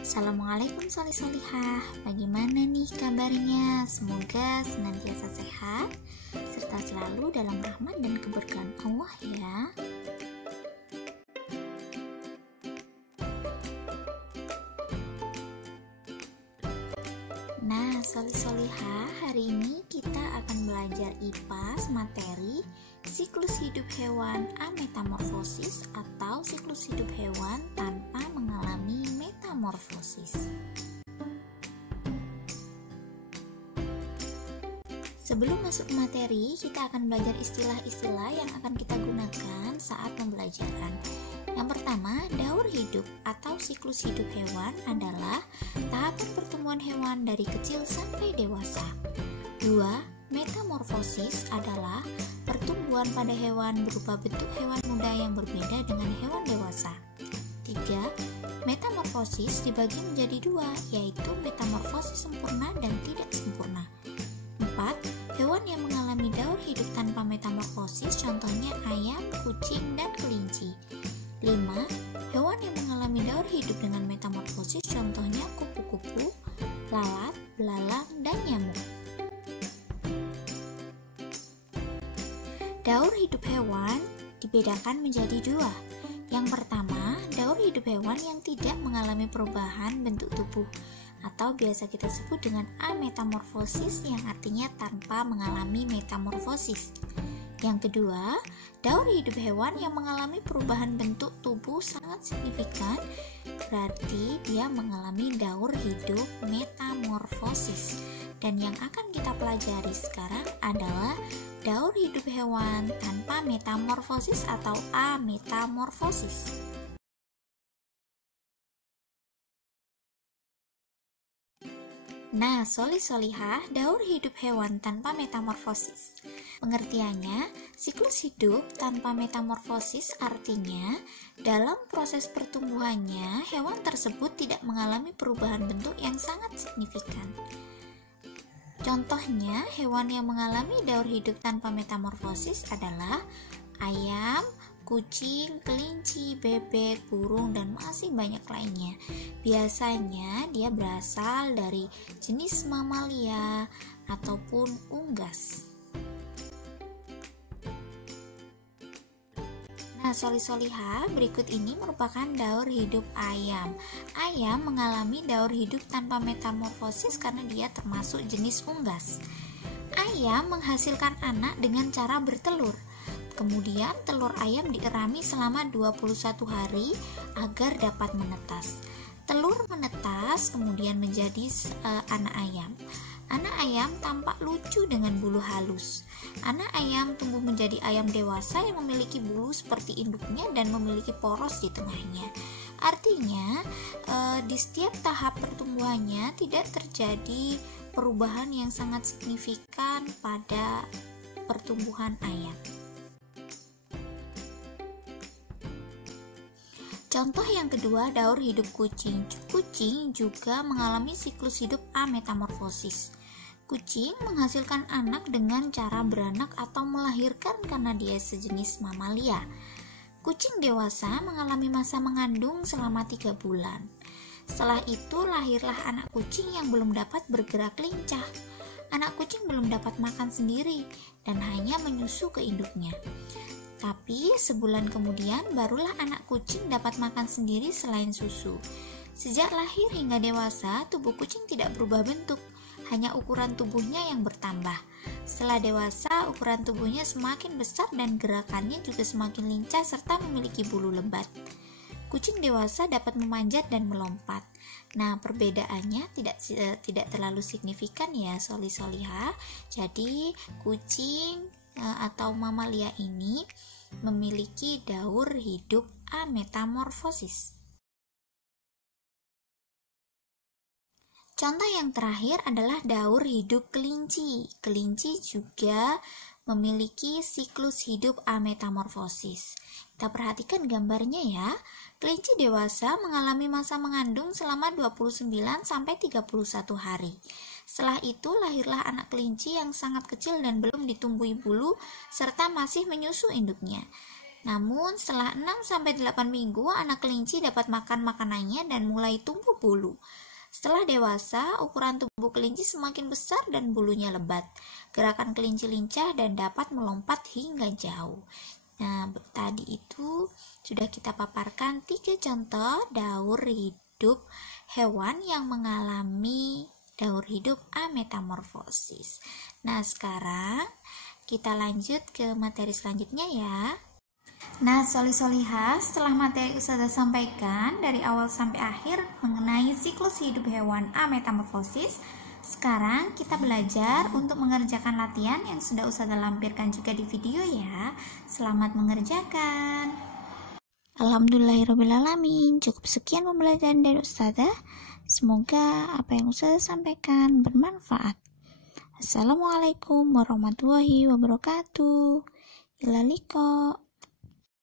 Assalamualaikum solih-solihah. Bagaimana nih kabarnya? Semoga senantiasa sehat serta selalu dalam rahmat dan keberkahan Allah ya. Nah, solih-solihah, hari ini kita akan belajar IPAS materi siklus hidup hewan ametamorfosis atau siklus hidup hewan tanpa mengalami metamorfosis. Sebelum masuk ke materi, kita akan belajar istilah-istilah yang akan kita gunakan saat pembelajaran. Yang pertama, daur hidup atau siklus hidup hewan adalah tahapan pertumbuhan hewan dari kecil sampai dewasa. 2. Metamorfosis adalah pertumbuhan pada hewan berupa bentuk hewan muda yang berbeda dengan hewan dewasa. 3. Metamorfosis dibagi menjadi 2, yaitu metamorfosis sempurna dan tidak sempurna. 4. Hewan yang mengalami daur hidup tanpa metamorfosis contohnya ayam, kucing, dan kelinci. 5. Hewan yang mengalami daur hidup dengan metamorfosis contohnya kupu-kupu, lalat, belalang, dan nyamuk. Daur hidup hewan dibedakan menjadi 2. Yang pertama, daur hidup hewan yang tidak mengalami perubahan bentuk tubuh atau biasa kita sebut dengan ametamorfosis yang artinya tanpa mengalami metamorfosis. Yang kedua, daur hidup hewan yang mengalami perubahan bentuk tubuh sangat signifikan, berarti dia mengalami daur hidup metamorfosis. Dan yang akan kita pelajari sekarang adalah daur hidup hewan tanpa metamorfosis atau ametamorfosis. Nah, solih-solihah, daur hidup hewan tanpa metamorfosis. Pengertiannya, siklus hidup tanpa metamorfosis artinya dalam proses pertumbuhannya, hewan tersebut tidak mengalami perubahan bentuk yang sangat signifikan. Contohnya, hewan yang mengalami daur hidup tanpa metamorfosis adalah ayam, kucing, kelinci, bebek, burung, dan masih banyak lainnya. Biasanya dia berasal dari jenis mamalia ataupun unggas. Nah, solih-solihah, berikut ini merupakan daur hidup ayam. Ayam mengalami daur hidup tanpa metamorfosis karena dia termasuk jenis unggas. Ayam menghasilkan anak dengan cara bertelur. Kemudian telur ayam dierami selama 21 hari agar dapat menetas. Telur menetas kemudian menjadi anak ayam. Anak ayam tampak lucu dengan bulu halus. Anak ayam tumbuh menjadi ayam dewasa yang memiliki bulu seperti induknya dan memiliki poros di tengahnya. Artinya, di setiap tahap pertumbuhannya tidak terjadi perubahan yang sangat signifikan pada pertumbuhan ayam. Contoh yang kedua, daur hidup kucing. Kucing juga mengalami siklus hidup ametamorfosis. Kucing menghasilkan anak dengan cara beranak atau melahirkan karena dia sejenis mamalia. Kucing dewasa mengalami masa mengandung selama 3 bulan. Setelah itu lahirlah anak kucing yang belum dapat bergerak lincah. Anak kucing belum dapat makan sendiri dan hanya menyusu ke induknya. Tapi sebulan kemudian barulah anak kucing dapat makan sendiri selain susu. Sejak lahir hingga dewasa, tubuh kucing tidak berubah bentuk, hanya ukuran tubuhnya yang bertambah. Setelah dewasa, ukuran tubuhnya semakin besar dan gerakannya juga semakin lincah serta memiliki bulu lebat. Kucing dewasa dapat memanjat dan melompat. Nah, perbedaannya tidak terlalu signifikan ya, solih-solihah. Jadi, kucing atau mamalia ini memiliki daur hidup ametamorfosis. Contoh yang terakhir adalah daur hidup kelinci. Kelinci juga memiliki siklus hidup ametamorfosis. Kita perhatikan gambarnya ya. Kelinci dewasa mengalami masa mengandung selama 29-31 hari. Setelah itu lahirlah anak kelinci yang sangat kecil dan belum ditumbuhi bulu serta masih menyusu induknya. Namun setelah 6-8 minggu anak kelinci dapat makan makanannya dan mulai tumbuh bulu. Setelah dewasa, ukuran tubuh kelinci semakin besar dan bulunya lebat. Gerakan kelinci lincah dan dapat melompat hingga jauh. Nah, tadi itu sudah kita paparkan 3 contoh daur hidup hewan yang mengalami daur hidup ametamorfosis. Nah, sekarang kita lanjut ke materi selanjutnya ya. Nah, solihah, setelah materi Ustazah sampaikan dari awal sampai akhir mengenai siklus hidup hewan ametamorfosis, sekarang kita belajar untuk mengerjakan latihan yang sudah Ustazah lampirkan juga di video ya. Selamat mengerjakan. Alhamdulillahirrabbilalamin. Cukup sekian pembelajaran dari Ustazah. Semoga apa yang Ustazah sampaikan bermanfaat. Assalamualaikum warahmatullahi wabarakatuh. Ila liqa.